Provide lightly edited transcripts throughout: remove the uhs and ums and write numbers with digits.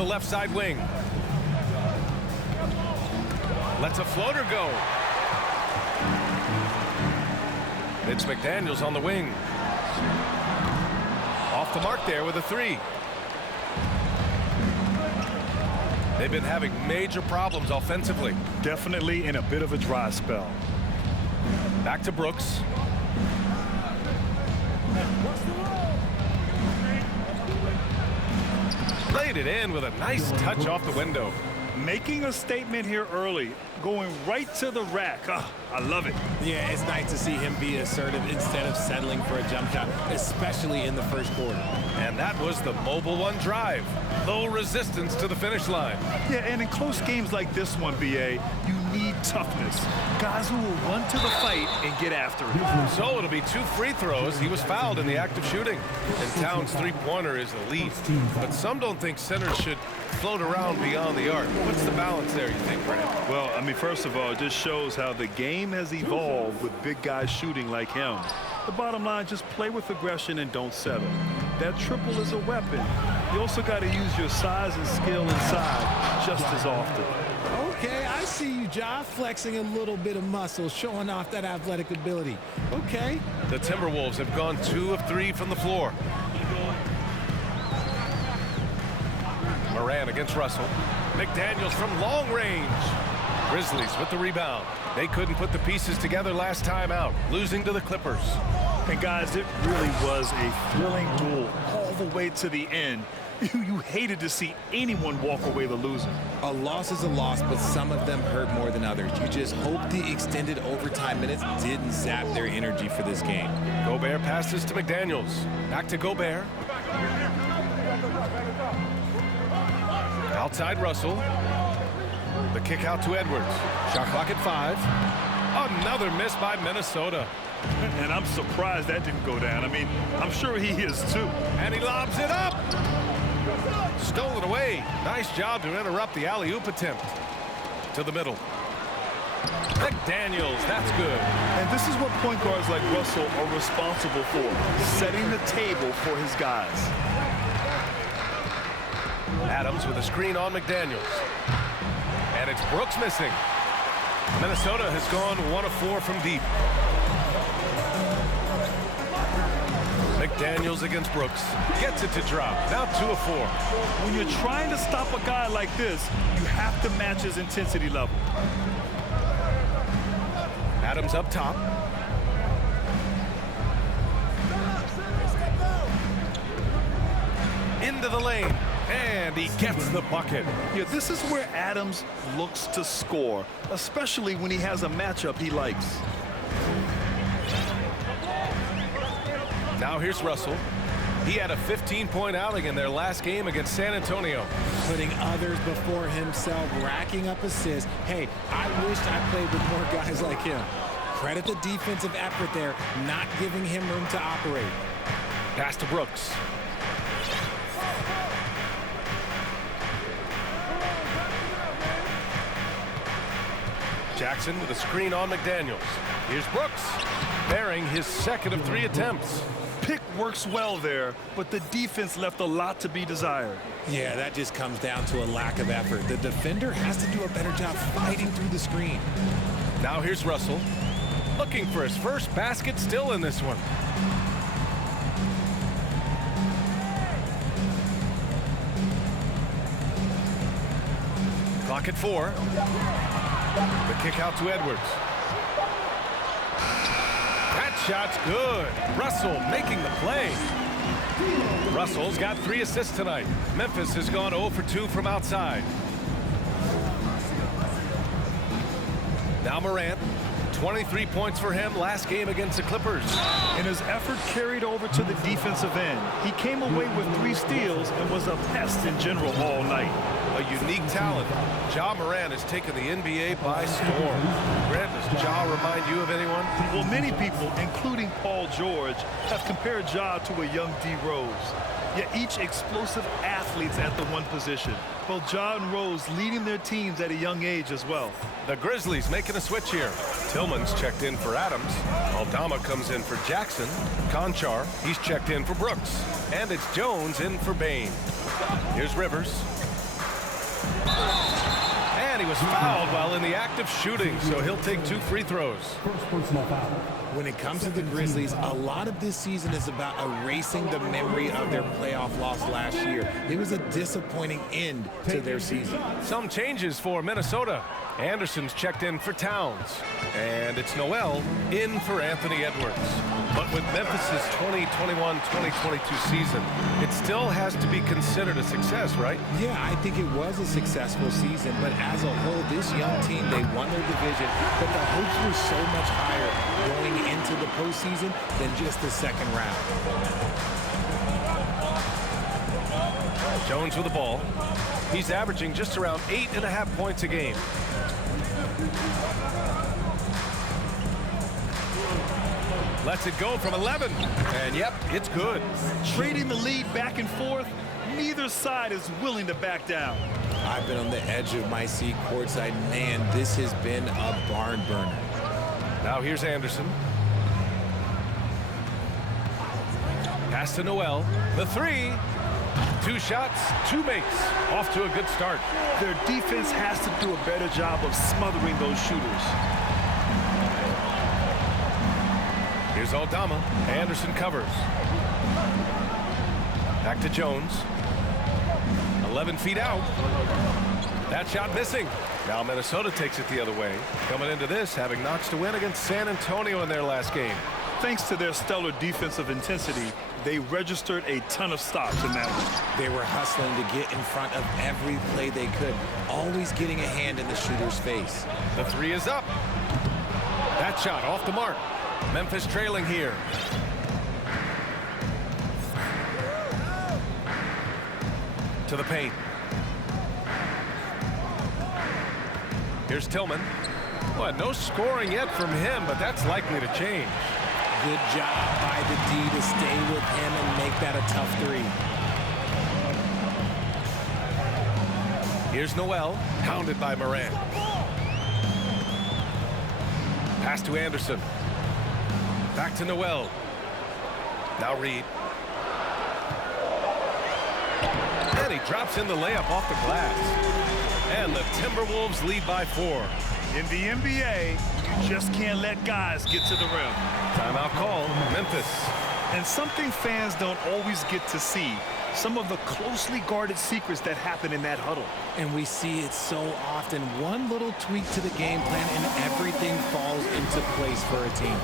the left side wing. Lets a floater go. It's McDaniels on the wing. Off the mark there with a three. They've been having major problems offensively. Definitely in a bit of a dry spell. Back to Brooks. Laid it in with a nice touch off the window. Making a statement here early, going right to the rack. I love it. Yeah, it's nice to see him be assertive instead of settling for a jump shot, especially in the first quarter. And that was the Mobile One drive. Low resistance to the finish line. Yeah, and in close games like this one, BA, you need toughness. Guys who will run to the fight and get after it. So it'll be 2 free throws. He was fouled in the act of shooting. And Towns' three-pointer is elite. But some don't think centers should float around beyond the arc. What's the balance there, you think, Brad? Well, I mean, first of all, it just shows how the game has evolved with big guys shooting like him. The bottom line, just play with aggression and don't settle. That triple is a weapon. You also got to use your size and skill inside just as often. Okay, I see you, Ja, flexing a little bit of muscle, showing off that athletic ability. Okay. The Timberwolves have gone 2 of 3 from the floor. Morant against Russell. McDaniels from long range. Grizzlies with the rebound. They couldn't put the pieces together last time out, losing to the Clippers. And guys, it really was a thrilling duel all the way to the end. You hated to see anyone walk away the loser. A loss is a loss, but some of them hurt more than others. You just hope the extended overtime minutes didn't zap their energy for this game. Gobert passes to McDaniels. Back to Gobert. Outside Russell. The kick out to Edwards. Shot clock at 5. Another miss by Minnesota. And I'm surprised that didn't go down. I mean, I'm sure he is too. And he lobs it up. Stolen away. Nice job to interrupt the alley-oop attempt. To the middle. McDaniels, that's good. And this is what point guards like Russell are responsible for, setting the table for his guys. Adams with a screen on McDaniels. And it's Brooks missing. Minnesota has gone 1 of 4 from deep. McDaniels against Brooks. Gets it to drop. Now 2 of 4. When you're trying to stop a guy like this, you have to match his intensity level. Adams up top. Into the lane. And he gets the bucket. Yeah, this is where Adams looks to score, especially when he has a matchup he likes. Now here's Russell. He had a 15-point outing in their last game against San Antonio. Putting others before himself, racking up assists. Hey, I wished I played with more guys like him. Credit the defensive effort there, not giving him room to operate. Pass to Brooks. Jackson with a screen on McDaniels. Here's Brooks, bearing his 2nd of 3 attempts. Pick works well there, but the defense left a lot to be desired. Yeah, that just comes down to a lack of effort. The defender has to do a better job fighting through the screen. Now here's Russell, looking for his first basket still in this one. Clock at 4. The kick out to Edwards. That shot's good. Russell making the play. Russell's got 3 assists tonight. Memphis has gone 0 for 2 from outside. Now Morant. 23 points for him last game against the Clippers. And his effort carried over to the defensive end. He came away with 3 steals and was a pest in general all night. A unique talent. Ja Morant has taken the NBA by storm. Grant, does Ja remind you of anyone? Well, many people, including Paul George, have compared Ja to a young D. Rose. Yet each explosive athletes at the one position. Both Ja and Rose leading their teams at a young age as well. The Grizzlies making a switch here. Tillman's checked in for Adams. Aldama comes in for Jackson. Conchar, he's checked in for Brooks. And it's Jones in for Bain. Here's Rivers. And he was fouled while in the act of shooting, so he'll take 2 free throws. When it comes to the Grizzlies, a lot of this season is about erasing the memory of their playoff loss last year. It was a disappointing end to their season. Some changes for Minnesota. Anderson's checked in for Towns. And it's Noel in for Anthony Edwards. But with Memphis's 2021-2022 season, it still has to be considered a success, right? Yeah, I think it was a successful season, but as a whole, this young team, they won their division, but the hopes were so much higher going into the postseason than just the second round. Jones with the ball. He's averaging just around 8.5 points a game. Lets it go from 11. And yep, it's good. Trading the lead back and forth, neither side is willing to back down. I've been on the edge of my seat courtside. Man, this has been a barn burner. Now here's Anderson. Pass to Noel. The 3. 2 shots, 2 makes. Off to a good start. Their defense has to do a better job of smothering those shooters. Here's Aldama. Anderson covers. Back to Jones. 11 feet out. That shot missing. Now Minnesota takes it the other way. Coming into this, having notched a win against San Antonio in their last game. Thanks to their stellar defensive intensity, they registered a ton of stops in that one. They were hustling to get in front of every play they could, always getting a hand in the shooter's face. The 3 is up. That shot off the mark. Memphis trailing here. To the paint. Here's Tillman. Well, no scoring yet from him, but that's likely to change. Good job by the D to stay with him and make that a tough 3. Here's Noel, pounded by Morant. Pass to Anderson. Back to Noel. Now Reed. And he drops in the layup off the glass. And the Timberwolves lead by 4. In the NBA, you just can't let guys get to the rim. Timeout call, Memphis. And something fans don't always get to see, some of the closely guarded secrets that happen in that huddle. And we see it so often. One little tweak to the game plan and everything falls into place for a team.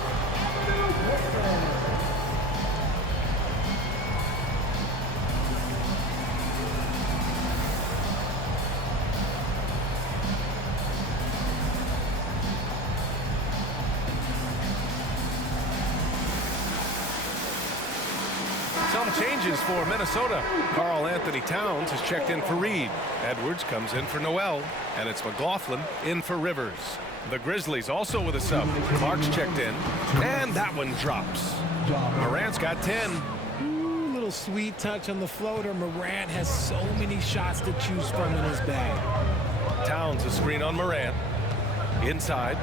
Some changes for Minnesota. Karl Anthony Towns has checked in for Reed. Edwards comes in for Noel. And it's McLaughlin in for Rivers. The Grizzlies also with a sub. Clark's checked in. And that one drops. Morant's got 10. Ooh, little sweet touch on the floater. Morant has so many shots to choose from in his bag. Towns a screen on Morant. Inside.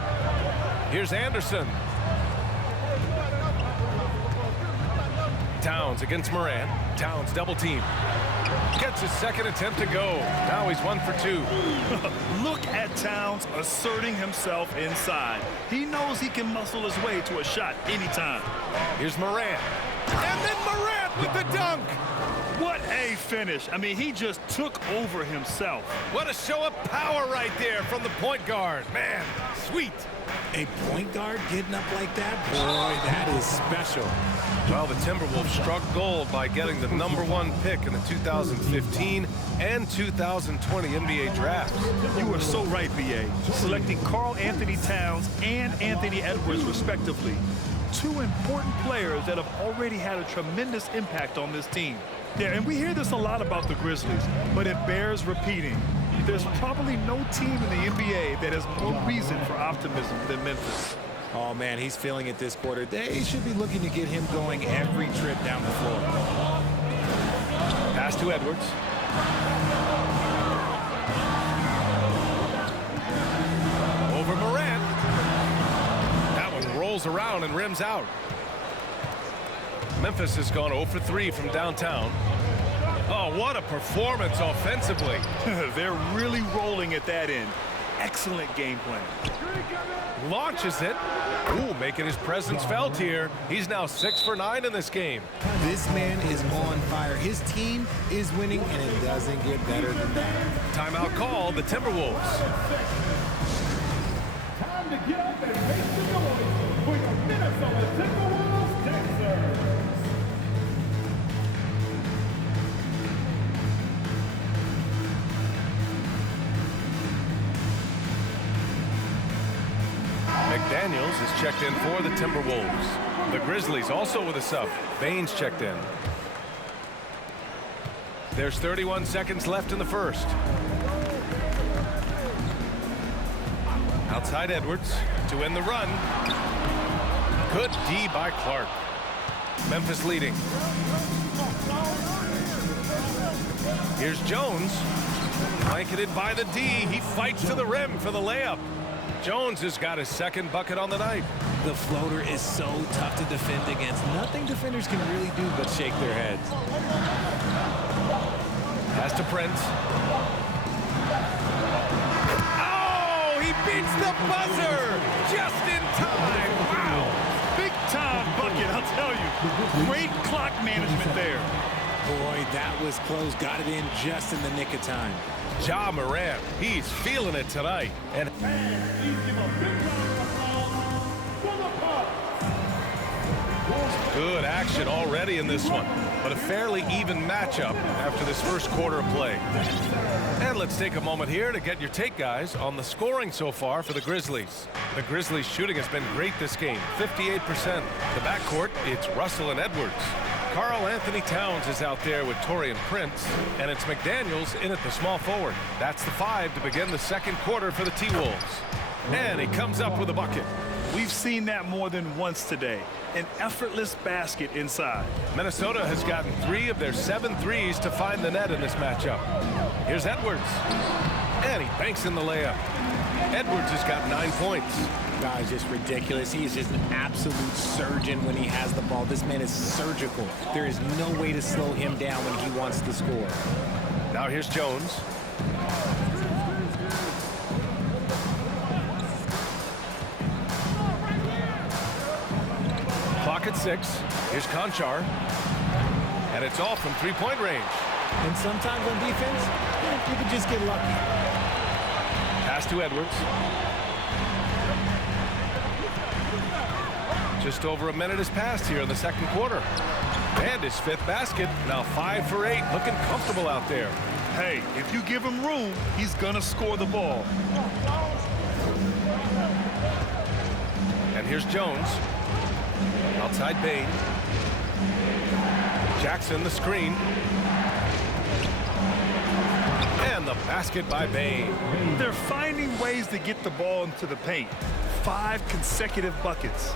Here's Anderson. Towns against Morant. Towns double team. Gets his second attempt to go. Now he's 1 for 2. Look at Towns asserting himself inside. He knows he can muscle his way to a shot anytime. Here's Morant. And then Morant with the dunk. What a finish. I mean, he just took over himself. What a show of power right there from the point guard. Man, sweet. A point guard getting up like that? Boy, that is special. Well, the Timberwolves struck gold by getting the #1 pick in the 2015 and 2020 NBA drafts. You are so right, B.A. Selecting Karl Anthony Towns and Anthony Edwards, respectively. 2 important players that have already had a tremendous impact on this team. Yeah, and we hear this a lot about the Grizzlies, but it bears repeating. There's probably no team in the NBA that has more reason for optimism than Memphis. Oh, man, he's feeling it this quarter. They should be looking to get him going every trip down the floor. Pass to Edwards. Over Morant. That one rolls around and rims out. Memphis has gone 0 for 3 from downtown. Oh, what a performance offensively. They're really rolling at that end. Excellent game plan. Launches it. Ooh, making his presence felt here. He's now 6 for 9 in this game. This man is on fire. His team is winning, and it doesn't get better than that. Timeout call, the Timberwolves. Time to get up and make some noise for your Minnesota Timberwolves dancers. McDaniels is checked in for the Timberwolves. The Grizzlies also with a sub. Baines checked in. There's 31 seconds left in the first. Outside Edwards to end the run. Good D by Clark. Memphis leading. Here's Jones. Blanketed by the D. He fights to the rim for the layup. Jones has got his second bucket on the night. The floater is so tough to defend against. Nothing defenders can really do but shake their heads. Pass to Prince. Oh, he beats the buzzer just in time. Wow. Big time bucket, I'll tell you. Great clock management there. Boy, that was close. Got it in just in the nick of time. Ja Morant, he's feeling it tonight. And Please give a big round of applause for the Bucks. good action already in this one, but a fairly even matchup after this first quarter of play. And let's take a moment here to get your take, guys, on the scoring so far for the Grizzlies. The Grizzlies' shooting has been great this game, 58%. The backcourt, it's Russell and Edwards. Karl Anthony Towns is out there with Taurean Prince, and it's McDaniels in at the small forward. That's the 5 to begin the second quarter for the T-Wolves. And he comes up with a bucket. We've seen that more than once today. An effortless basket inside. Minnesota has gotten 3 of their 7 threes to find the net in this matchup. Here's Edwards. And he banks in the layup. Edwards has got 9 points. Guys, just ridiculous. He is just an absolute surgeon when he has the ball. This man is surgical. There is no way to slow him down when he wants to score. Now here's Jones. Clock at 6. Here's Conchar. And it's off from three-point range. And sometimes on defense, you can just get lucky. Pass to Edwards. Just over a minute has passed here in the second quarter. And his 5th basket. Now 5 for 8. Looking comfortable out there. Hey, if you give him room, he's going to score the ball. And here's Jones. Outside Bane. Jackson the screen. And the basket by Bane. They're finding ways to get the ball into the paint. 5 consecutive buckets.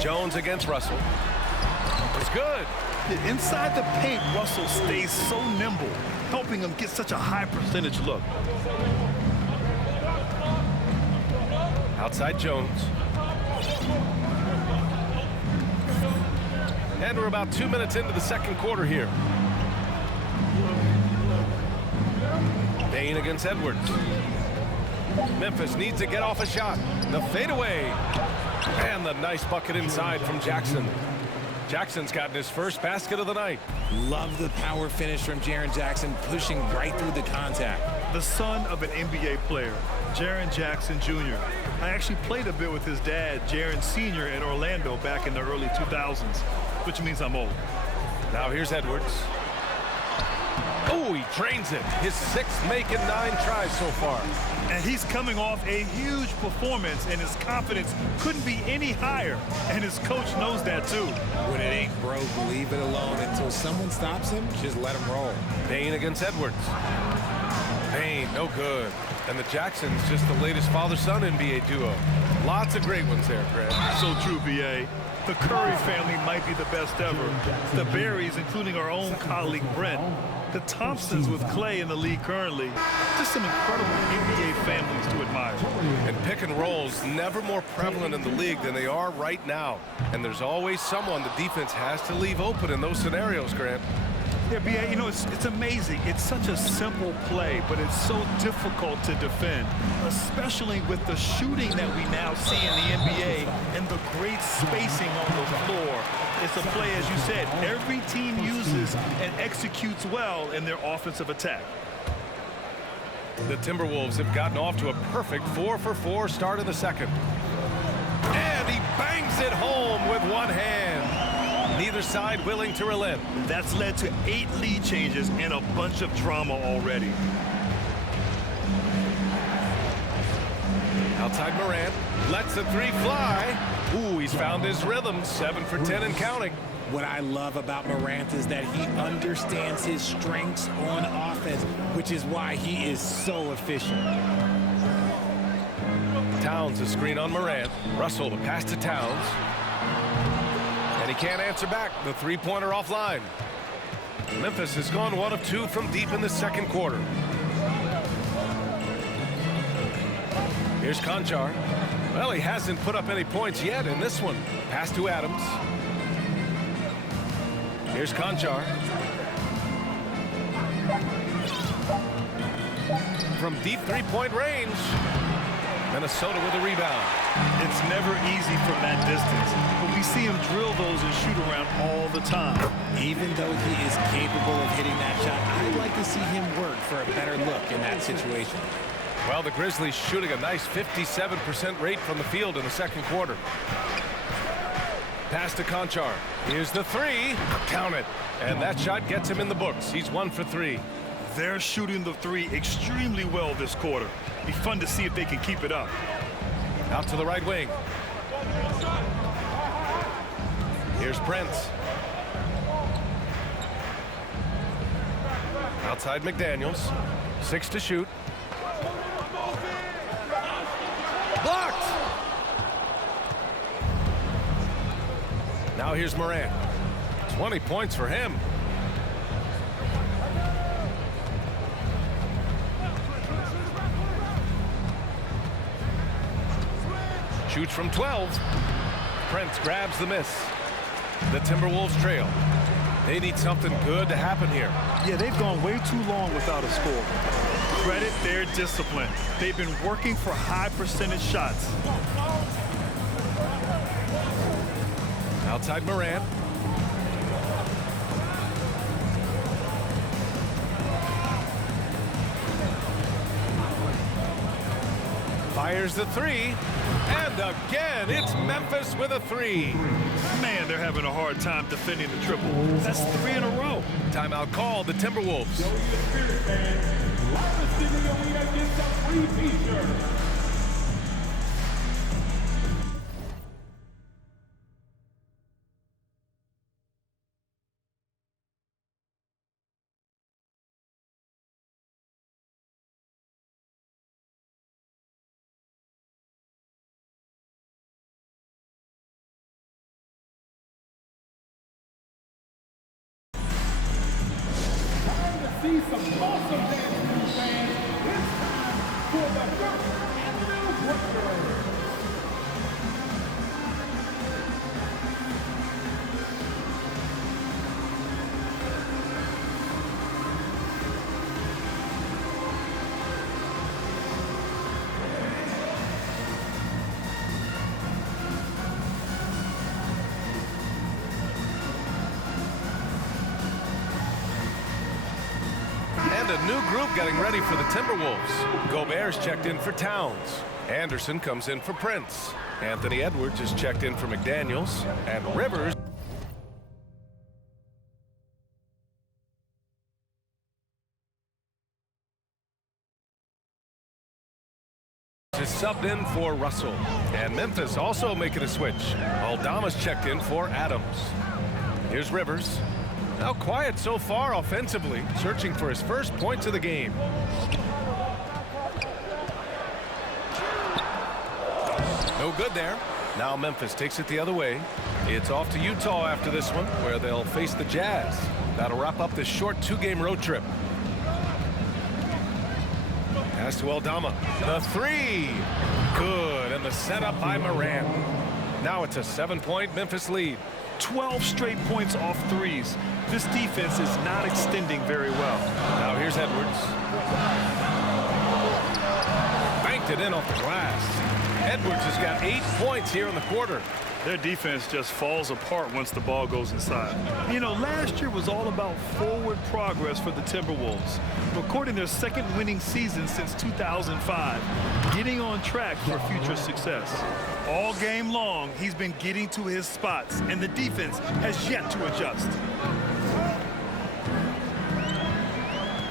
Jones against Russell. It's good. Inside the paint, Russell stays so nimble, helping him get such a high percentage look. Outside Jones. And we're about 2 minutes into the second quarter here. Bane against Edwards. Memphis needs to get off a shot. The fadeaway. And the nice bucket inside from Jackson. Jackson's gotten his first basket of the night. Love the power finish from Jaren Jackson, pushing right through the contact. The son of an NBA player, Jaren Jackson Jr. I actually played a bit with his dad, Jaren Sr. in Orlando back in the early 2000s, which means I'm old. Now here's Edwards. Oh, he drains it. His 6th make in 9 tries so far. And he's coming off a huge performance, and his confidence couldn't be any higher. And his coach knows that, too. When it ain't broke, leave it alone. Until someone stops him, just let him roll. Bane against Edwards. Bane, no good. And the Jacksons just the latest father-son NBA duo. Lots of great ones there, Greg. So true, B.A. The Curry family might be the best ever. The Berries, including our own colleague Brent. The Thompsons with Clay in the league currently. Just some incredible NBA families to admire. And pick and rolls never more prevalent in the league than they are right now. And there's always someone the defense has to leave open in those scenarios, Grant. Yeah, B.A., you know, it's amazing. It's such a simple play, but it's so difficult to defend, especially with the shooting that we now see in the NBA and the great spacing on the floor. It's a play, as you said, every team uses and executes well in their offensive attack. The Timberwolves have gotten off to a perfect 4-for-4 start in the second. And he bangs it home with one hand. Neither side willing to relent. That's led to 8 lead changes and a bunch of drama already. Outside Morant, lets the three fly. Ooh, he's found his rhythm, 7 for 10 and counting. What I love about Morant is that he understands his strengths on offense, which is why he is so efficient. Towns a screen on Morant. Russell the pass to Towns. And he can't answer back. The three-pointer offline. Memphis has gone 1 of 2 from deep in the second quarter. Here's Conchar. Well, he hasn't put up any points yet in this one. Pass to Adams. Here's Conchar. From deep three-point range. Minnesota with a rebound. It's never easy from that distance, but we see him drill those and shoot around all the time. Even though he is capable of hitting that shot, I'd like to see him work for a better look in that situation. Well, the Grizzlies shooting a nice 57% rate from the field in the second quarter. Pass to Conchar. Here's the three. Count it. And that shot gets him in the books. He's 1 for 3. They're shooting the three extremely well this quarter. Be fun to see if they can keep it up. Out to the right wing. Here's Prince. Outside McDaniels. 6 to shoot. Blocked! Now here's Morant. 20 points for him. Shoots from 12. Prince grabs the miss. The Timberwolves trail. They need something good to happen here. Yeah, they've gone way too long without a score. Credit their discipline. They've been working for high percentage shots. Outside Morant. Fires the three. And again, it's Memphis with a 3. Man, they're having a hard time defending the triple. That's 3 in a row. Timeout called the Timberwolves. Show you the spirit, man. Live receiving the lead against a free t-shirt. See some awesome dancing, fans. It's time for the first annual Workers. And a new group getting ready for the Timberwolves. Gobert's checked in for Towns. Anderson comes in for Prince. Anthony Edwards is checked in for McDaniels. And Rivers is subbed in for Russell. And Memphis also making a switch. Aldama's checked in for Adams. Here's Rivers. Now quiet so far offensively, searching for his first points of the game. No good there. Now Memphis takes it the other way. It's off to Utah after this one, where they'll face the Jazz. That'll wrap up this short 2-game road trip. Pass to Aldama. The three. Good. And the setup by Morant. Now it's a 7-point Memphis lead. 12 straight points off threes. This defense is not extending very well. Now here's Edwards. Banked it in off the glass. Edwards has got 8 points here in the quarter. Their defense just falls apart once the ball goes inside. You know, last year was all about forward progress for the Timberwolves, recording their second winning season since 2005, getting on track for future success. All game long, he's been getting to his spots, and the defense has yet to adjust.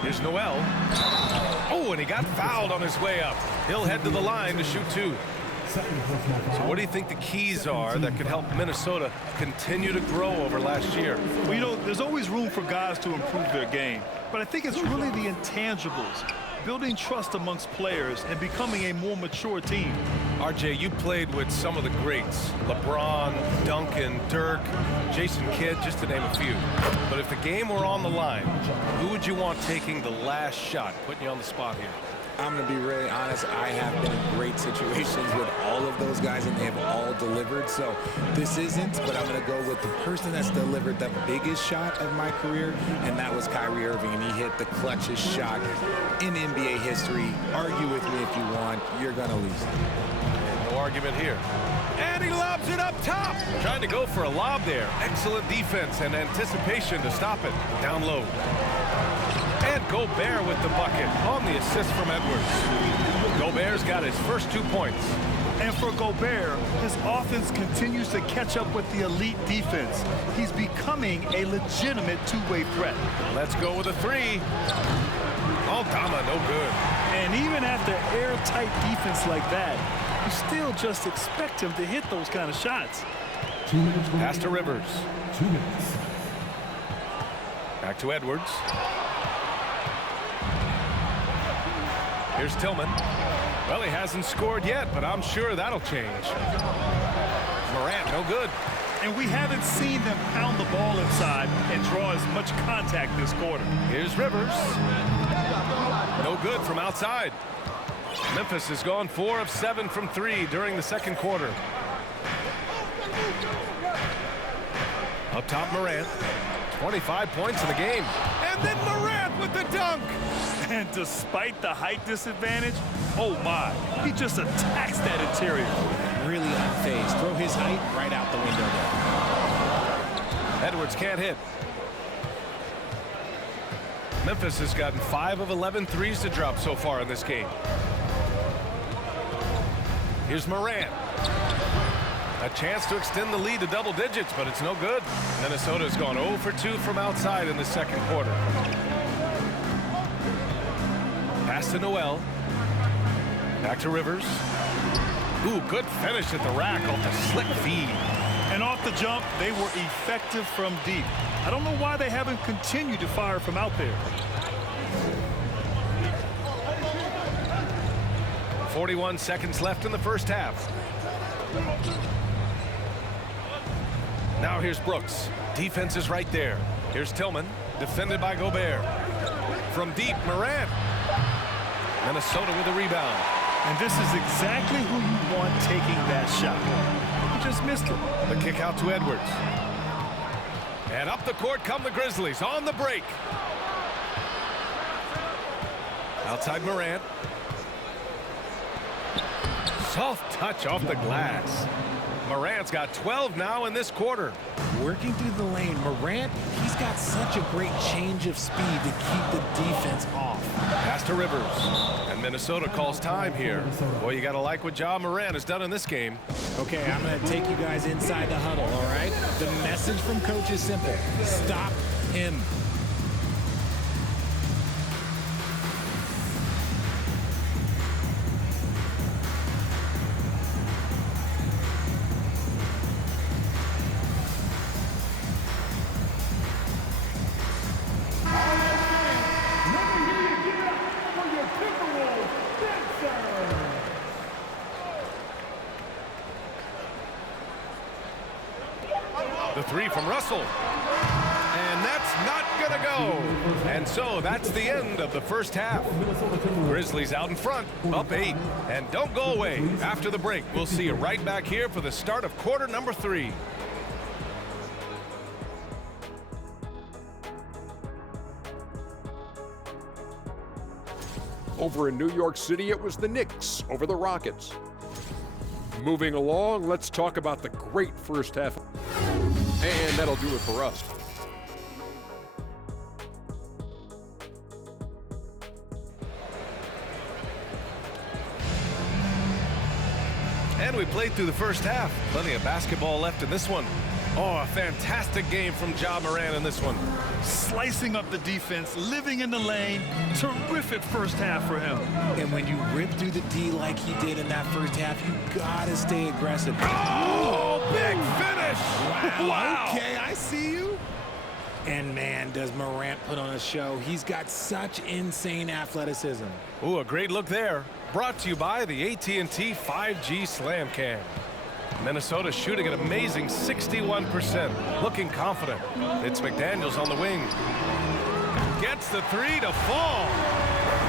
Here's Noel. Oh, and he got fouled on his way up. He'll head to the line to shoot 2. So what do you think the keys are that could help Minnesota continue to grow over last year? Well, you know, there's always room for guys to improve their game, but I think it's really the intangibles, building trust amongst players and becoming a more mature team. RJ, you played with some of the greats, LeBron, Duncan, Dirk, Jason Kidd, just to name a few. But if the game were on the line, who would you want taking the last shot? Putting you on the spot here. I'm going to be really honest. I have been in great situations with all of those guys, and they have all delivered. So this isn't, but I'm going to go with the person that's delivered the biggest shot of my career, and that was Kyrie Irving, and he hit the clutchest shot in NBA history. Argue with me if you want. You're going to lose. No argument here. And he lobs it up top. Trying to go for a lob there. Excellent defense and anticipation to stop it. Down low. And Gobert with the bucket on the assist from Edwards. Gobert's got his first 2 points. And for Gobert, his offense continues to catch up with the elite defense. He's becoming a legitimate two-way threat. Let's go with a 3. Aldama, no good. And even after airtight defense like that, you still just expect him to hit those kind of shots. Pass to Rivers. 2 minutes. Back to Edwards. Here's Tillman. Well, he hasn't scored yet, but I'm sure that'll change. Morant, no good. And we haven't seen them pound the ball inside and draw as much contact this quarter. Here's Rivers. No good from outside. Memphis has gone 4 of 7 from 3 during the second quarter. Up top, Morant. 25 points in the game. And then Morant with the dunk. And despite the height disadvantage, oh my, he just attacks that interior. Really unfazed. Throw his height right out the window there. Edwards can't hit. Memphis has gotten 5 of 11 threes to drop so far in this game. Here's Morant. A chance to extend the lead to double digits, but it's no good. Minnesota's gone 0 for 2 from outside in the second quarter. Pass to Noel. Back to Rivers. Ooh, good finish at the rack off the slick feed. And off the jump, they were effective from deep. I don't know why they haven't continued to fire from out there. 41 seconds left in the first half. Now here's Brooks. Defense is right there. Here's Tillman, defended by Gobert. From deep, Morant. Minnesota with a rebound. And this is exactly who you want taking that shot. He just missed it. The kick out to Edwards. And up the court come the Grizzlies on the break. Outside Morant. Soft touch off the glass. Morant's got 12 now in this quarter. Working through the lane, Morant, he's got such a great change of speed to keep the defense off. Pass to Rivers. And Minnesota calls time here. Boy, you got to like what Ja Morant has done in this game. Okay, I'm going to take you guys inside the huddle, all right? The message from coach is simple. Stop him. three from Russell. And that's not gonna go. And so that's the end of the first half. Grizzlies out in front, up 8. And don't go away. After the break, we'll see you right back here for the start of quarter number 3. Over in New York City, it was the Knicks over the Rockets. Moving along, let's talk about the great first half. And that'll do it for us. And we played through the first half. Plenty of basketball left in this one. Oh, a fantastic game from Ja Morant in this one. Slicing up the defense, living in the lane. Terrific first half for him. And when you rip through the D like he did in that first half, you gotta stay aggressive. Oh, big finish! Wow. Okay, I see you. And man, does Morant put on a show. He's got such insane athleticism. Ooh, a great look there. Brought to you by the AT&T 5G Slam Cam. Minnesota shooting an amazing 61%, looking confident. It's McDaniels on the wing. Gets the three to fall.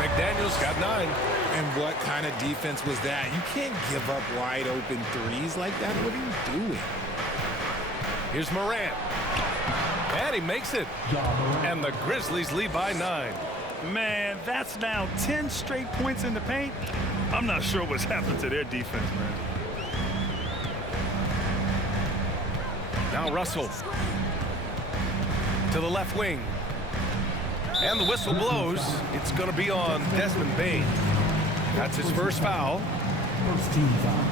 McDaniels got 9. And what kind of defense was that? You can't give up wide open threes like that. What are you doing? Here's Morant. And he makes it. And the Grizzlies lead by 9. Man, that's now 10 straight points in the paint. I'm not sure what's happened to their defense, man. Now Russell to the left wing. And the whistle blows. It's going to be on Desmond Bane. That's his first foul. First team foul.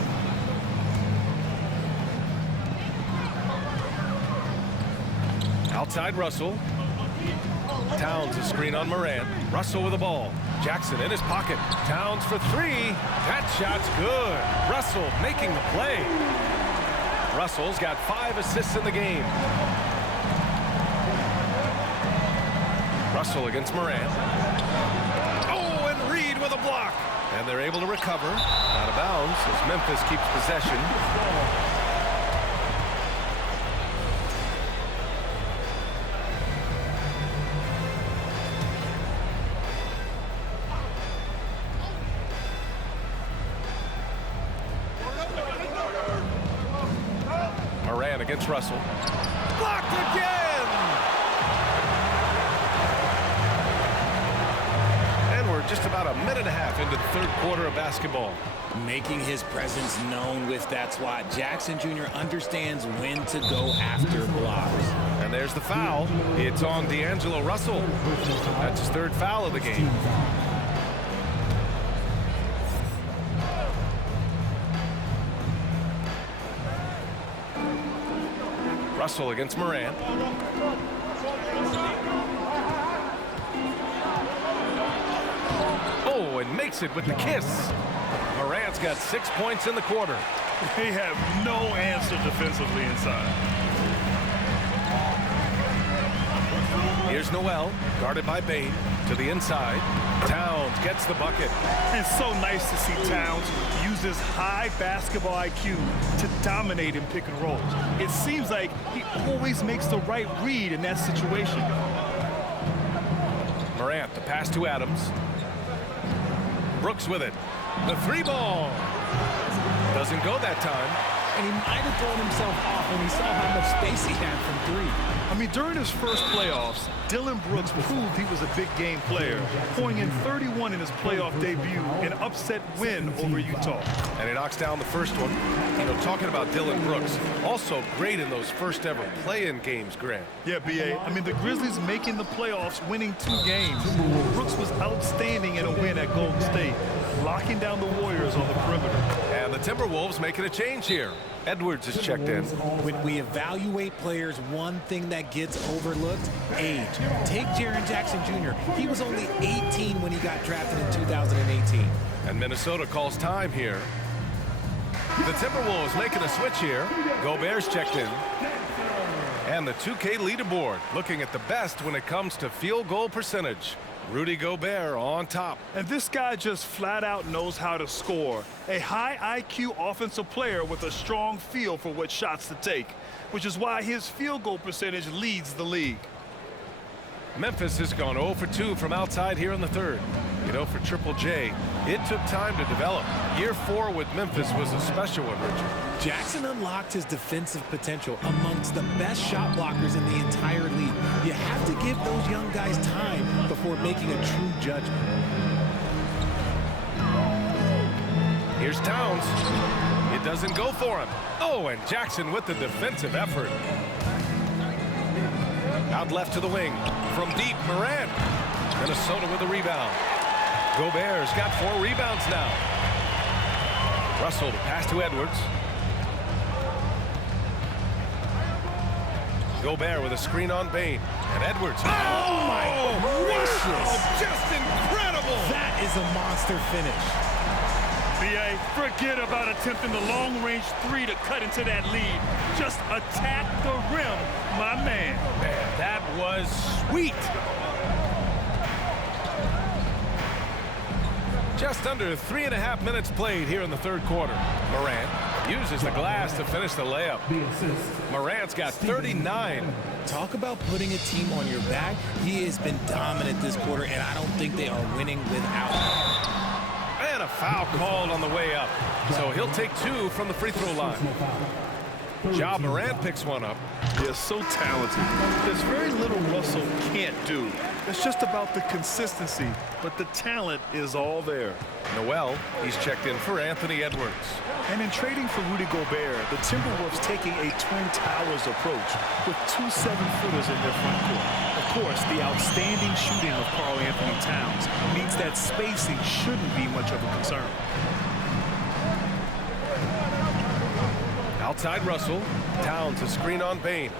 Outside Russell. Towns a screen on Morant. Russell with the ball. Jackson in his pocket. Towns for 3. That shot's good. Russell making the play. Russell's got 5 assists in the game. Russell against Morant. Oh, and Reed with a block. And they're able to recover. Out of bounds as Memphis keeps possession. Morant against Russell. Blocked again! And we're just about a minute and a half into the third quarter of basketball. Making his presence known with that swat. Jackson Jr. understands when to go after blocks. And there's the foul. It's on D'Angelo Russell. That's his 3rd foul of the game. Russell against Morant. Oh, and makes it with the kiss. Morant's got 6 points in the quarter. They have no answer defensively inside. Here's Noel, guarded by Bane, to the inside. Towns gets the bucket. It's so nice to see Towns use his high basketball IQ to dominate in pick and rolls. It seems like he always makes the right read in that situation. Morant, the pass to Adams. Brooks with it. The 3-ball. Doesn't go that time. And he might have thrown himself off when he saw how much space he had from 3. I mean, during his first playoffs, Dillon Brooks proved he was a big game player, pouring in 31 in his playoff debut, an upset win over Utah. And he knocks down the first one. You know, talking about Dillon Brooks, also great in those first ever play-in games, Grant. Yeah, B.A. I mean, the Grizzlies making the playoffs, winning 2 games. Brooks was outstanding in a win at Golden State, locking down the Warriors on the perimeter. And the Timberwolves making a change here. Edwards is checked in. When we evaluate players, one thing that gets overlooked, age. Take Jaren Jackson Jr. He was only 18 when he got drafted in 2018. And Minnesota calls time here. The Timberwolves making a switch here. Gobert's checked in. And the 2K leaderboard looking at the best when it comes to field goal percentage. Rudy Gobert on top. And this guy just flat out knows how to score. A high IQ offensive player with a strong feel for what shots to take, which is why his field goal percentage leads the league. Memphis has gone 0 for 2 from outside here in the third. You know, for Triple J, it took time to develop. Year 4 with Memphis was a special one, Richard. Jackson unlocked his defensive potential amongst the best shot blockers in the entire league. You have to give those young guys time before making a true judgment. Here's Towns. It doesn't go for him. Oh, and Jackson with the defensive effort. Out left to the wing. From deep, Morant. Minnesota with the rebound. Gobert's got 4 rebounds now. Russell to pass to Edwards. Gobert with a screen on Bain. And Edwards. Oh my gracious. Wow, just incredible. That is a monster finish. BA, forget about attempting the long-range 3 to cut into that lead. Just attack the rim, my man. Man, that was sweet. Just under 3.5 minutes played here in the third quarter. Morant uses the glass to finish the layup. Morant's got 39. Talk about putting a team on your back. He has been dominant this quarter, and I don't think they are winning without him. And a foul called on the way up. So he'll take 2 from the free throw line. Ja Morant picks one up. They're so talented. There's very little Russell can't do. It's just about the consistency, but the talent is all there. Noel, he's checked in for Anthony Edwards. And in trading for Rudy Gobert, the Timberwolves taking a Twin Towers approach with 2 7-footers in their front court. Of course, the outstanding shooting of Karl Anthony Towns means that spacing shouldn't be much of a concern. Outside Russell. Towns a screen on Bain.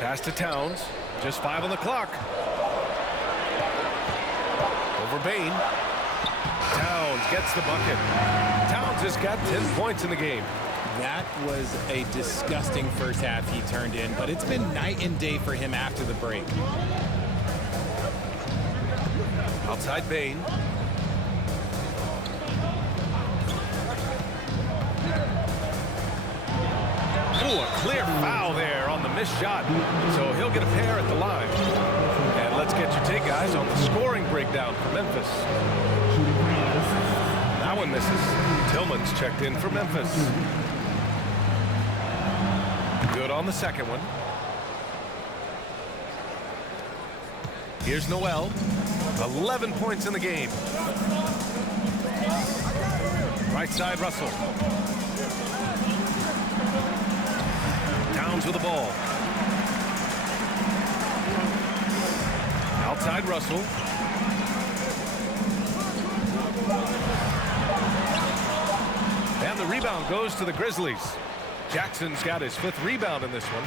Pass to Towns. Just 5 on the clock. Over Bain. Towns gets the bucket. Towns has got 10 points in the game. That was a disgusting first half he turned in, but it's been night and day for him after the break. Outside Bain. Ooh, a clear foul there on the missed shot. So he'll get a pair at the line. And let's get your take, guys, on the scoring breakdown for Memphis. That one misses. Tillman's checked in for Memphis. Good on the second one. Here's Noel. 11 points in the game. Right side, Russell. Towns with the ball. Outside Russell. And the rebound goes to the Grizzlies. Jackson's got his 5th rebound in this one.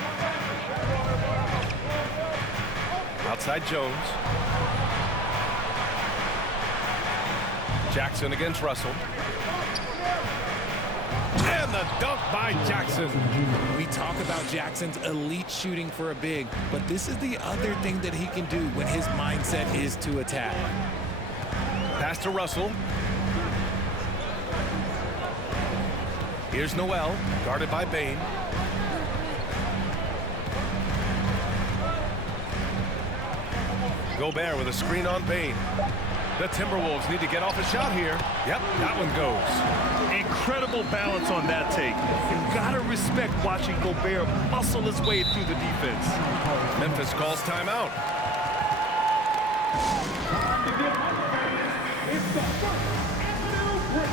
Outside Jones. Jackson against Russell. And the dunk by Jackson. We talk about Jackson's elite shooting for a big, but this is the other thing that he can do when his mindset is to attack. Pass to Russell. Here's Noel, guarded by Bain. Gobert with a screen on Bain. The Timberwolves need to get off a shot here. Yep, that one goes. Incredible balance on that take. You gotta respect watching Gobert muscle his way through the defense. Memphis calls timeout. It's the first and breaker.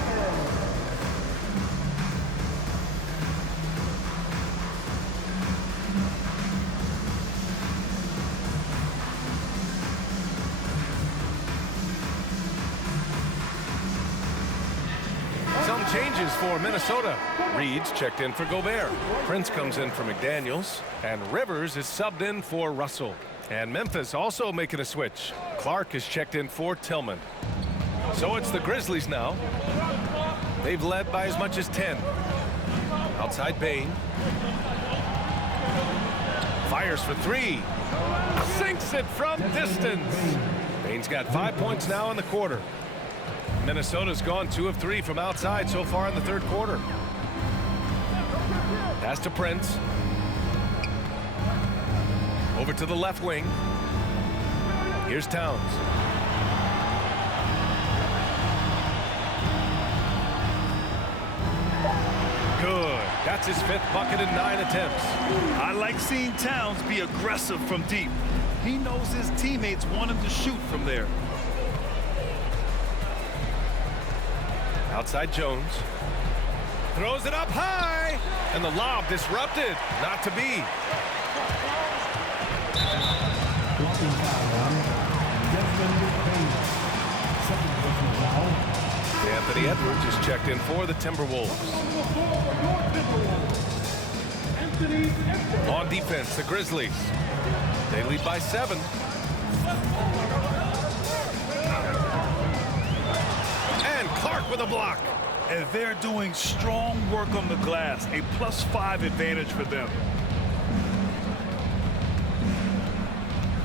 Some changes for Minnesota. Reed's checked in for Gobert. Prince comes in for McDaniels. And Rivers is subbed in for Russell. And Memphis also making a switch. Clark is checked in for Tillman. So it's the Grizzlies now. They've led by as much as 10. Outside Bain. Fires for 3. Sinks it from distance. Bain's got 5 points now in the quarter. Minnesota's gone 2 of 3 from outside so far in the third quarter. Pass to Prince. Over to the left wing. Here's Towns. Good. That's his 5th bucket in 9 attempts. I like seeing Towns be aggressive from deep. He knows his teammates want him to shoot from there. Outside Jones. Throws it up high. And the lob disrupted. Not to be. Anthony Edwards is checked in for the Timberwolves. On defense, the Grizzlies. They lead by 7. And Clark with a block. And they're doing strong work on the glass. A +5 advantage for them.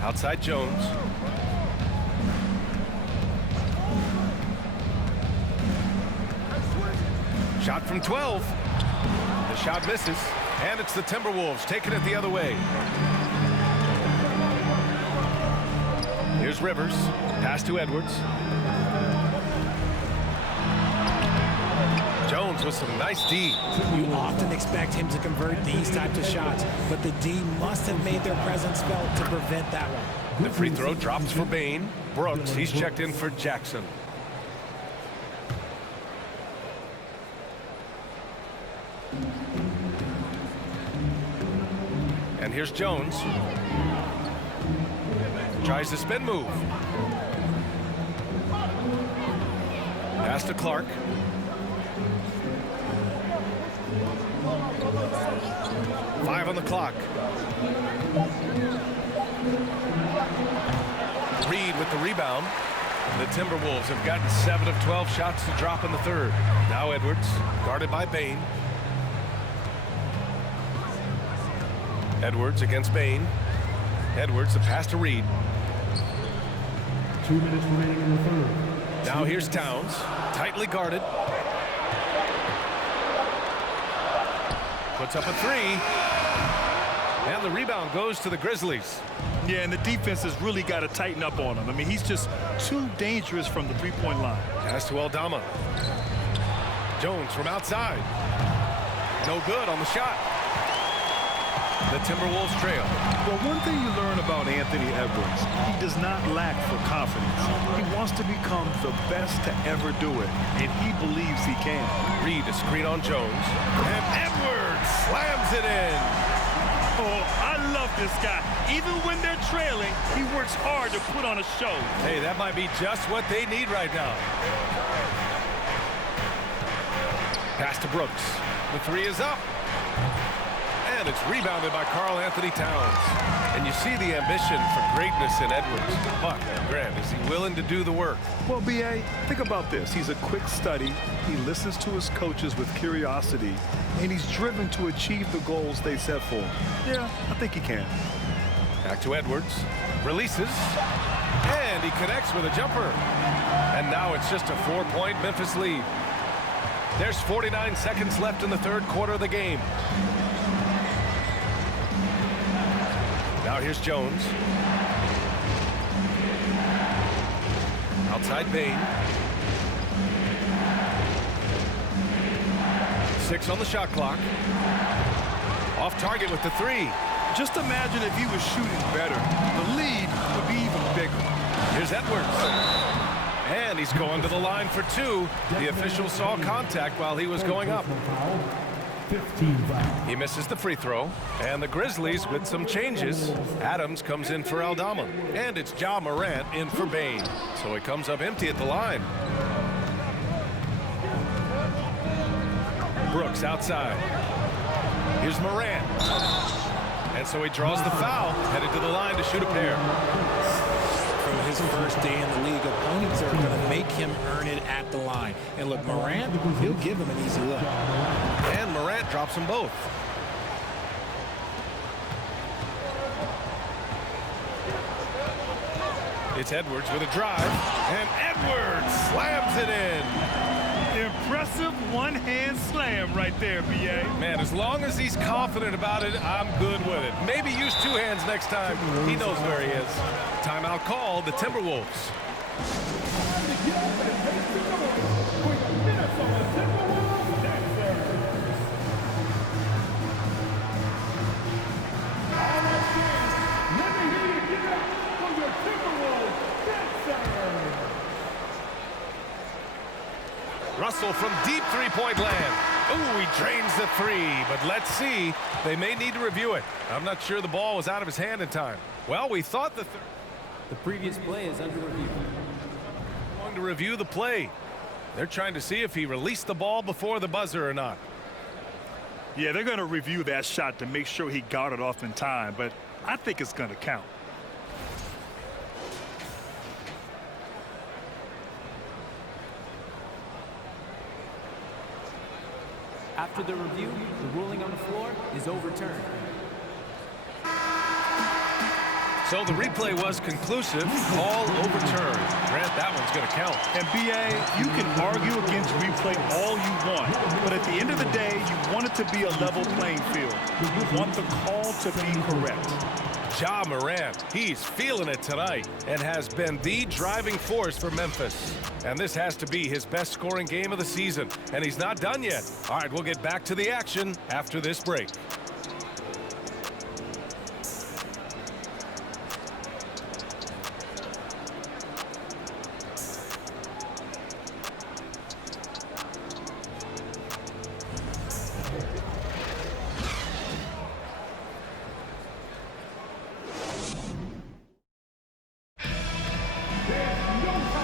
Outside Jones. Shot from 12. The shot misses. And it's the Timberwolves taking it the other way. Here's Rivers. Pass to Edwards. Jones with some nice D. You often expect him to convert these types of shots, but the D must have made their presence felt to prevent that one. The free throw drops for Bain. Brooks, he's checked in for Jackson. And here's Jones. Tries the spin move. Pass to Clark. Five on the clock. Reed with the rebound. The Timberwolves have gotten 7 of 12 shots to drop in the third. Now Edwards, guarded by Bain. Edwards against Bain. Edwards, the pass to Reed. 2 minutes remaining in the third. Now here's Towns, tightly guarded. Puts up a 3. And the rebound goes to the Grizzlies. Yeah, and the defense has really got to tighten up on him. I mean, he's just too dangerous from the three-point line. Pass to Aldama. Jones from outside. No good on the shot. The Timberwolves trail. Well, one thing you learn about Anthony Edwards, he does not lack for confidence. He wants to become the best to ever do it, and he believes he can. Reed, a screen on Jones. And Edwards slams it in. Oh, I love this guy. Even when they're trailing, he works hard to put on a show. Hey, that might be just what they need right now. Pass to Brooks. The 3 is up. And it's rebounded by Karl Anthony Towns. And you see the ambition for greatness in Edwards. But, Grant, is he willing to do the work? Well, B.A., think about this. He's a quick study. He listens to his coaches with curiosity. And he's driven to achieve the goals they set for him. Yeah, I think he can. Back to Edwards. Releases. And he connects with a jumper. And now it's just a 4-point Memphis lead. There's 49 seconds left in the third quarter of the game. Now here's Jones. Outside Bain. 6 on the shot clock. Off target with the 3. Just imagine if he was shooting better. The lead would be even bigger. Here's Edwards. And he's going to the line for 2. The official saw contact while he was going up. 15 fouls. He misses the free throw. And the Grizzlies with some changes. Adams comes in for Aldama. And it's Ja Morant in for Bain. So he comes up empty at the line. Brooks outside. Here's Morant. And so he draws the foul, headed to the line to shoot a pair. From his first day in the league, opponents are going to make him earn it at the line. And look, Morant, he'll give him an easy look. And Morant drops them both. It's Edwards with a drive, and Edwards slams it in. Impressive one-hand slam right there, B.A. Man, as long as he's confident about it, I'm good with it. Maybe use two hands next time. He knows where he is. Timeout called, the Timberwolves. Russell from deep three-point land. Ooh, he drains the three, but let's see. They may need to review it. I'm not sure the ball was out of his hand in time. Well, we thought the previous play is under review. Going to review the play. They're trying to see if he released the ball before the buzzer or not. Yeah, they're going to review that shot to make sure he got it off in time, but I think it's going to count. After the review, the ruling on the floor is overturned. So the replay was conclusive. Call overturned. Grant, that one's going to count. And B.A., you can argue against replay all you want, but at the end of the day, you want it to be a level playing field. You want the call to be correct. Ja Morant, he's feeling it tonight and has been the driving force for Memphis. And this has to be his best scoring game of the season. And he's not done yet. All right, we'll get back to the action after this break.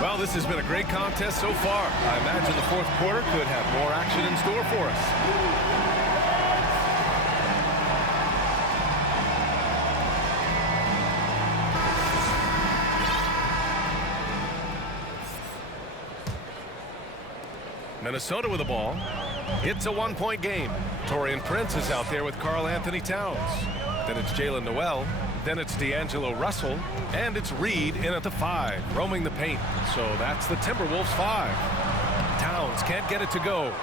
Well, this has been a great contest so far. I imagine the fourth quarter could have more action in store for us. Minnesota with the ball. It's a one-point game. Taurean Prince is out there with Karl Anthony Towns. Then it's Jalen Noel. Then it's D'Angelo Russell, and it's Reed in at the 5, roaming the paint. So that's the Timberwolves 5. Towns can't get it to go.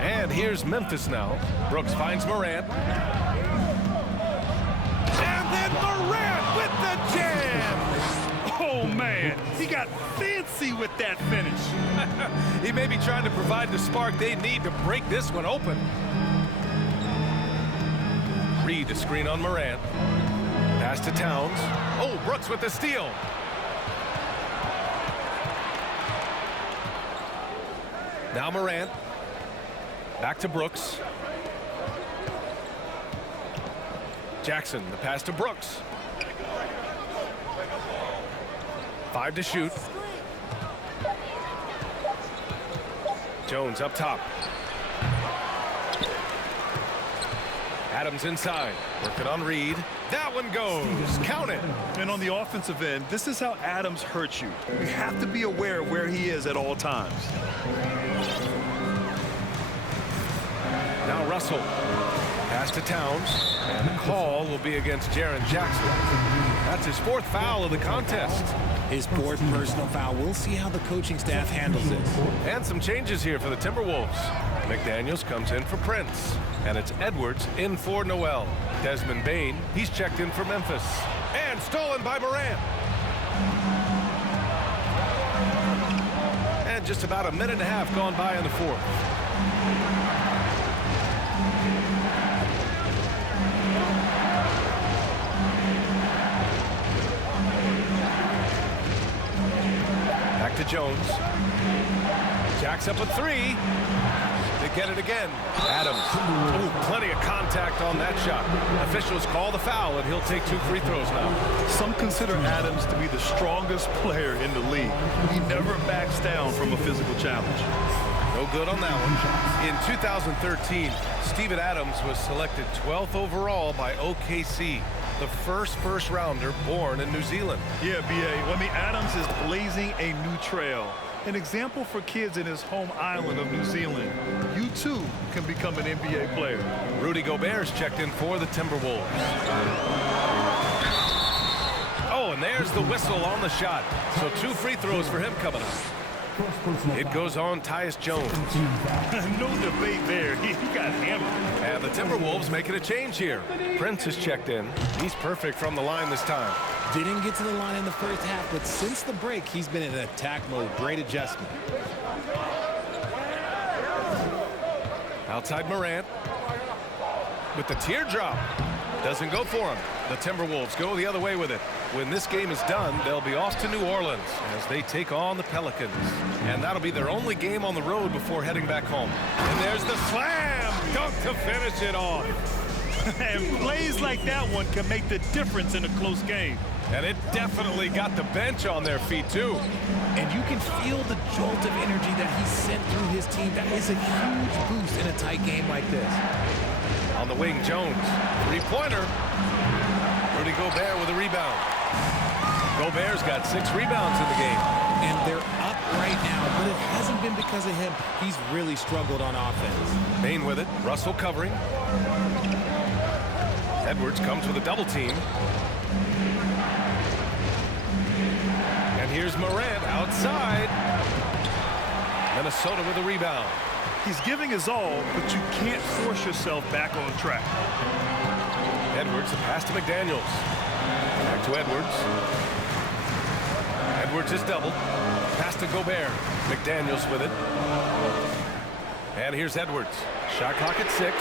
And here's Memphis now. Brooks finds Morant. And then Morant with the jam! Oh, man, he got fancy with that finish. He may be trying to provide the spark they need to break this one open. Reed to screen on Morant. Pass to Towns. Oh, Brooks with the steal. Now Morant. Back to Brooks. Jackson, the pass to Brooks. 5 to shoot. Jones up top. Adams inside, working on Reed. That one goes. Count it. And on the offensive end, this is how Adams hurts you. You have to be aware of where he is at all times. Now Russell. Pass to Towns. And the call will be against Jaren Jackson. That's his 4th foul of the contest. His 4th personal foul. We'll see how the coaching staff handles this. And some changes here for the Timberwolves. McDaniels comes in for Prince. And it's Edwards in for Noel. Desmond Bane, he's checked in for Memphis. And stolen by Morant. And just about a minute and a half gone by in the 4th. Back to Jones. Jacks up a 3. To get it again. Adams. Ooh, plenty of contact on that shot. Officials call the foul, and he'll take 2 free throws now. Some consider Adams to be the strongest player in the league. He never backs down from a physical challenge. No good on that one. In 2013, Steven Adams was selected 12th overall by OKC, the first rounder born in New Zealand. Yeah, B.A. I mean, Adams is blazing a new trail. An example for kids in his home island of New Zealand. You, too, can become an NBA player. Rudy Gobert's checked in for the Timberwolves. Oh, and there's the whistle on the shot. So 2 free throws for him coming up. It goes on Tyus Jones. No debate there. He got hammered. And the Timberwolves making a change here. Prince has checked in. He's perfect from the line this time. Didn't get to the line in the first half, but since the break, he's been in attack mode. Great adjustment. Outside Morant with the teardrop. Doesn't go for him. The Timberwolves go the other way with it. When this game is done, they'll be off to New Orleans as they take on the Pelicans. And that'll be their only game on the road before heading back home. And there's the slam dunk to finish it off. And plays like that one can make the difference in a close game. And it definitely got the bench on their feet, too. And you can feel the jolt of energy that he sent through his team. That is a huge boost in a tight game like this. On the wing, Jones. Three-pointer. Rudy Gobert with a rebound. Gobert's got 6 rebounds in the game. And they're up right now, but it hasn't been because of him. He's really struggled on offense. Bain with it. Russell covering. Edwards comes with a double team. And here's Morant outside. Minnesota with a rebound. He's giving his all, but you can't force yourself back on track. Edwards, a pass to McDaniels. Back to Edwards. Edwards is doubled. Pass to Gobert. McDaniels with it. And here's Edwards. Shot clock at 6.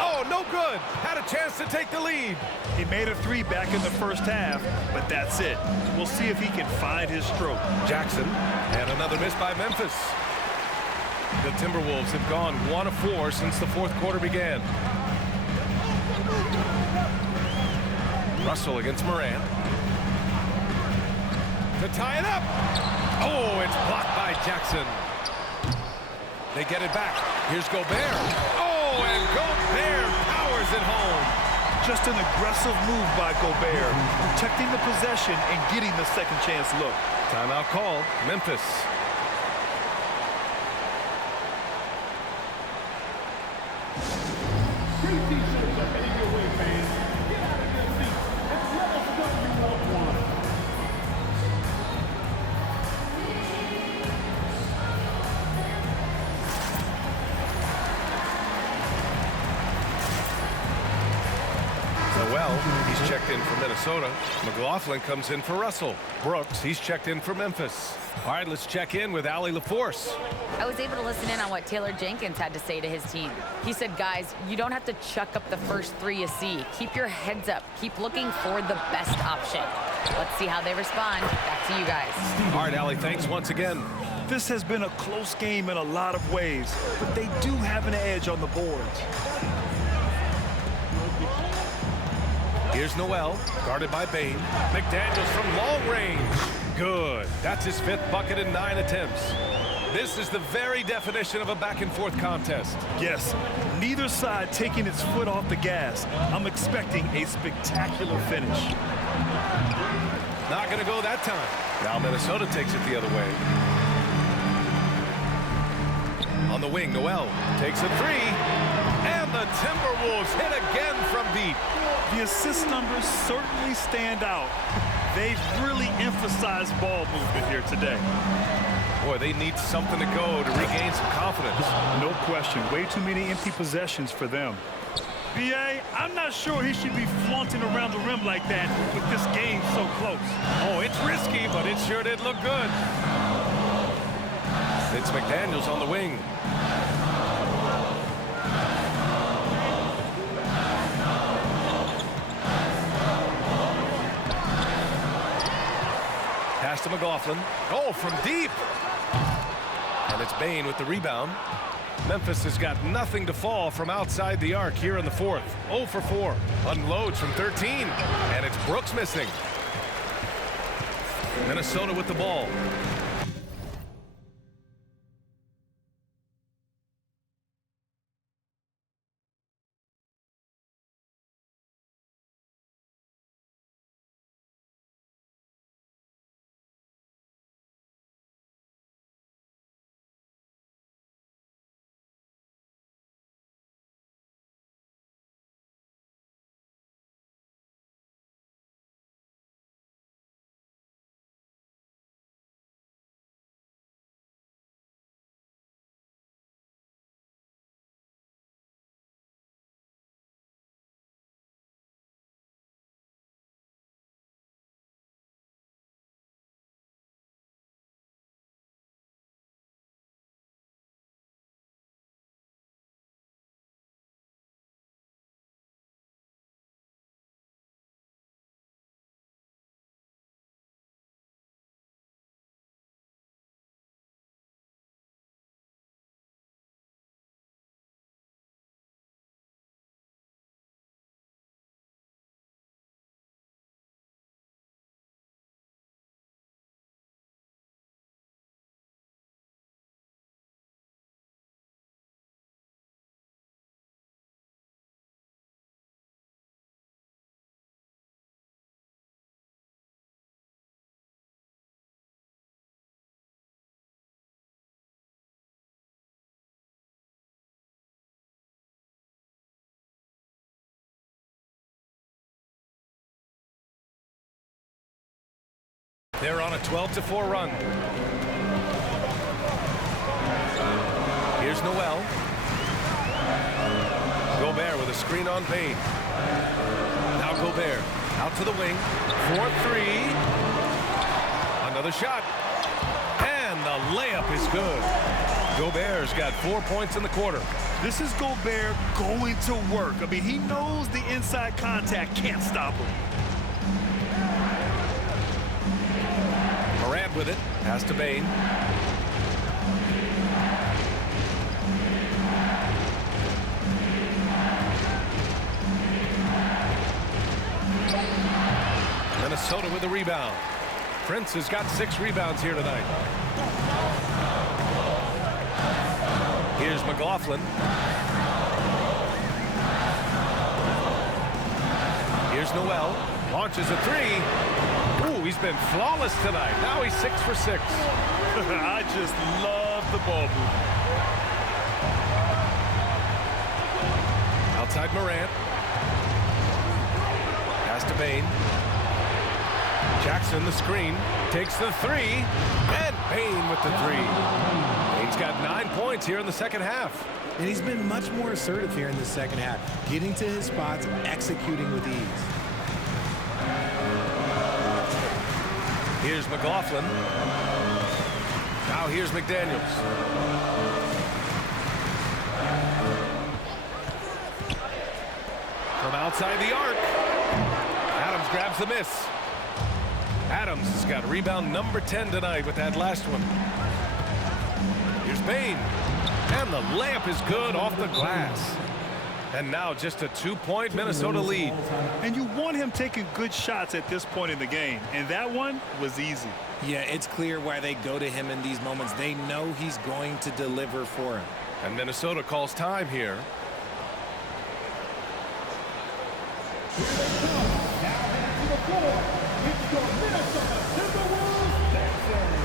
Oh, no good. Had a chance to take the lead. He made a 3 back in the first half, but that's it. We'll see if he can find his stroke. Jackson, and another miss by Memphis. The Timberwolves have gone 1 of 4 since the 4th quarter began. Russell against Morant. To tie it up. Oh, it's blocked by Jackson. They get it back. Here's Gobert. Oh, and Gobert powers it home. Just an aggressive move by Gobert, protecting the possession and getting the second chance look. Timeout called. Memphis. Great t-shirts are heading your way, fans. Get out of your seats and let us know you want one. Noel, he's checked in for Minnesota. McLaughlin comes in for Russell. Brooks, he's checked in for Memphis. All right, let's check in with Allie LaForce. I was able to listen in on what Taylor Jenkins had to say to his team. He said, guys, you don't have to chuck up the first 3 you see. Keep your heads up. Keep looking for the best option. Let's see how they respond. Back to you guys. All right, Allie, thanks once again. This has been a close game in a lot of ways, but they do have an edge on the boards. Here's Noel, guarded by Bain. McDaniels from long range. Good. That's his 5th bucket in 9 attempts. This is the very definition of a back-and-forth contest. Yes, neither side taking its foot off the gas. I'm expecting a spectacular finish. Not going to go that time. Now Minnesota takes it the other way. On the wing, Noel takes a 3. And the Timberwolves hit again from deep. The assist numbers certainly stand out. They've really emphasized ball movement here today. Boy, they need something to go to regain some confidence. No question. Way too many empty possessions for them. B.A., I'm not sure he should be flaunting around the rim like that with this game so close. Oh, it's risky, but it sure did look good. It's McDaniels on the wing. Pass to McLaughlin. Oh, from deep. And it's Bain with the rebound. Memphis has got nothing to fall from outside the arc here in the 4th. 0 for 4. Unloads from 13. And it's Brooks missing. Minnesota with the ball. They're on a 12-4 run. Here's Noel. Gobert with a screen on Payne. Now Gobert out to the wing. 4-3. Another shot. And the layup is good. Gobert's got 4 points in the quarter. This is Gobert going to work. I mean, he knows the inside contact can't stop him. Morant with it. Pass to Payne. Minnesota with the rebound. Prince has got 6 rebounds here tonight. Here's McLaughlin. Here's Noel. Launches a 3. Ooh, he's been flawless tonight. Now he's 6 for 6. I just love the ball movement. Outside Morant. Pass to Payne. Jackson, the screen, takes the 3, and Payne with the 3. Payne's got 9 points here in the second half. And he's been much more assertive here in the second half, getting to his spots, executing with ease. Here's McLaughlin. Now here's McDaniels. From outside the arc. Adams grabs the miss. Adams has got rebound number 10 tonight with that last one. Here's Payne. And the layup is good off the glass. And now just a 2-point Minnesota lead. And you want him taking good shots at this point in the game. And that one was easy. Yeah, it's clear why they go to him in these moments. They know he's going to deliver for him. And Minnesota calls time here. Here they come. Now headed to the floor. It's your Minnesota Timberwolves dancers.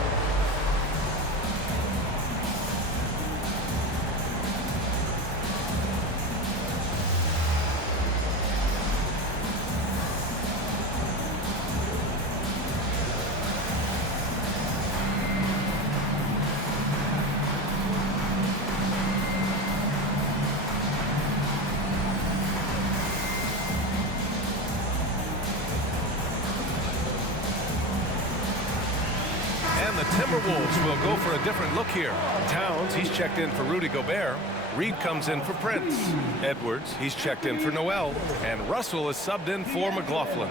And the Timberwolves will go for a different look here. Towns, he's checked in for Rudy Gobert. Reed comes in for Prince. Edwards, he's checked in for Noel. And Russell is subbed in for McLaughlin.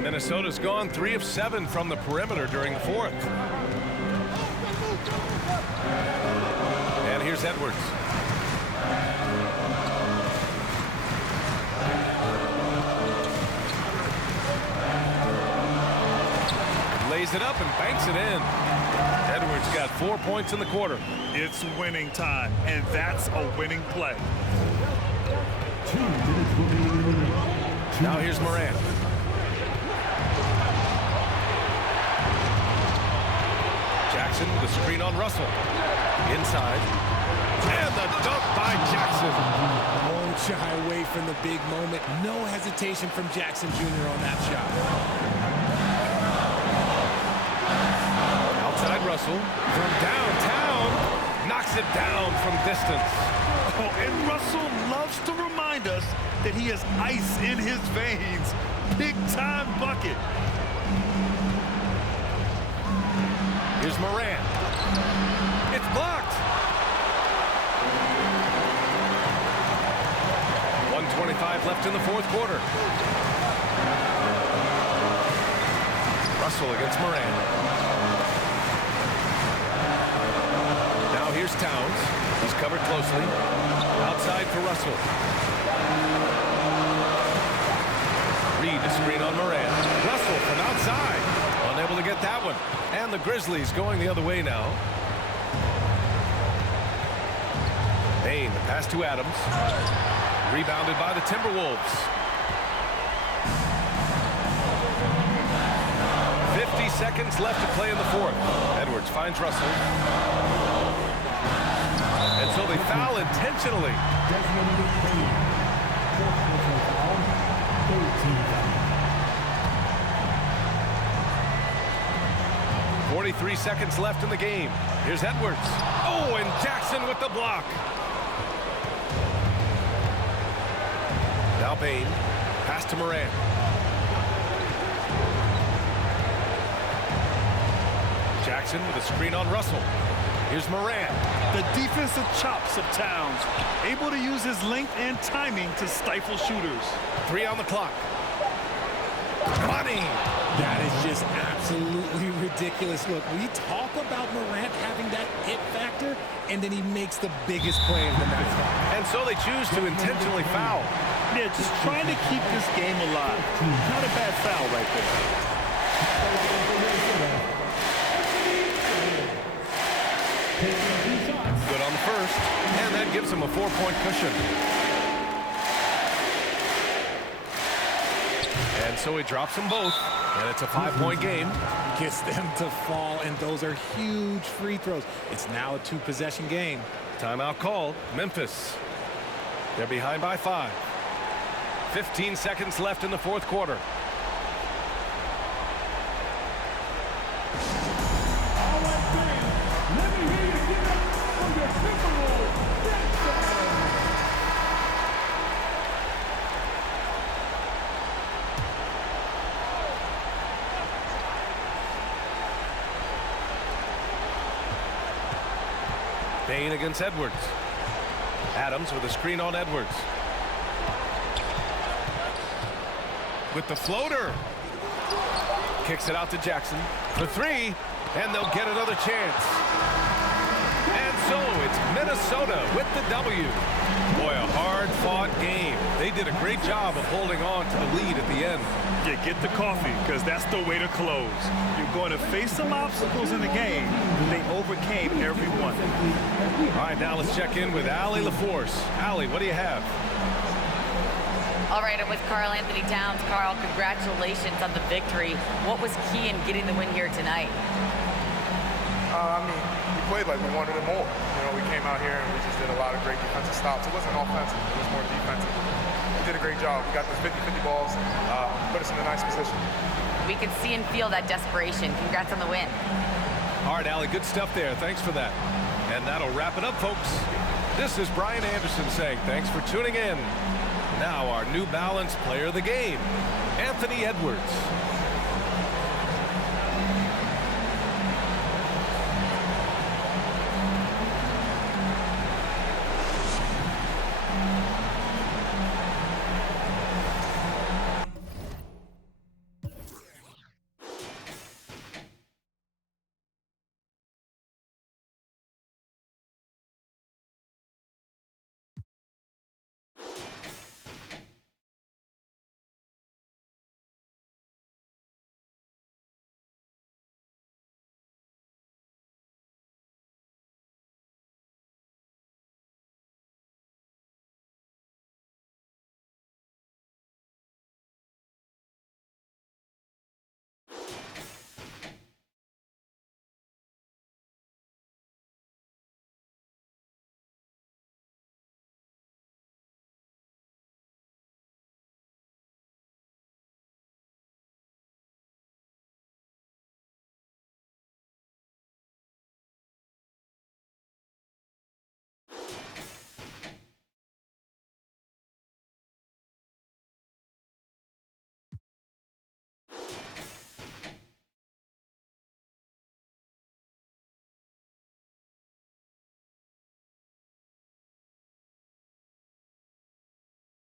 Minnesota's gone 3 of 7 from the perimeter during the fourth. And here's Edwards. Lays it up and banks it in. Edwards got 4 points in the quarter. It's winning time, and that's a winning play. Now here's Morant. Jackson with a screen on Russell. Inside. And the dunk by Jackson. Won't shy away from the big moment. No hesitation from Jackson Jr. on that shot. Russell from downtown knocks it down from distance. Oh, and Russell loves to remind us that he has ice in his veins. Big time bucket. Here's Morant. It's blocked. 1:25 left in the fourth quarter. Russell against Morant. Here's Towns. He's covered closely. Outside for Russell. Reed a screen on Morant. Russell from outside. Unable to get that one. And the Grizzlies going the other way now. Payne, the pass to Adams. Rebounded by the Timberwolves. 50 seconds left to play in the fourth. Edwards finds Russell. And so they foul intentionally. 43 seconds left in the game. Here's Edwards. Oh, and Jackson with the block. Now Bain. Pass to Morant. Jackson with a screen on Russell. Here's Morant. The defensive chops of Towns, able to use his length and timing to stifle shooters. 3 on the clock. Money. That is just absolutely ridiculous. Look, we talk about Morant having that it factor, and then he makes the biggest play of the night. And so they choose to intentionally foul. Yeah, just trying to keep this game alive. Not a bad foul right there. Good on the first, and that gives him a 4-point cushion. And so he drops them both, and it's a 5-point game. Gets them to fall, and those are huge free throws. It's now a 2-possession game. Timeout called. Memphis. They're behind by 5. 15 seconds left in the fourth quarter. All right, fans, let me hear you get up from your temporal dance. Bain against Edwards. Adams with a screen on Edwards. With the floater. Kicks it out to Jackson for 3, and they'll get another chance. And so it's Minnesota with the W. Boy, a hard-fought game. They did a great job of holding on to the lead at the end. Yeah, get the coffee, because that's the way to close. You're going to face some obstacles in the game. They overcame every one. All right, now let's check in with Allie LaForce. Allie, what do you have? All right, I'm with Karl Anthony Towns. Karl, congratulations on the victory. What was key in getting the win here tonight? I mean, we played like we wanted it more. You know, we came out here and we just did a lot of great defensive stops. It wasn't offensive, it was more defensive. We did a great job. We got the 50-50 balls, put us in a nice position. We could see and feel that desperation. Congrats on the win. All right, Allie, good stuff there. Thanks for that. And that'll wrap it up, folks. This is Brian Anderson saying thanks for tuning in. Now our New Balance player of the game, Anthony Edwards.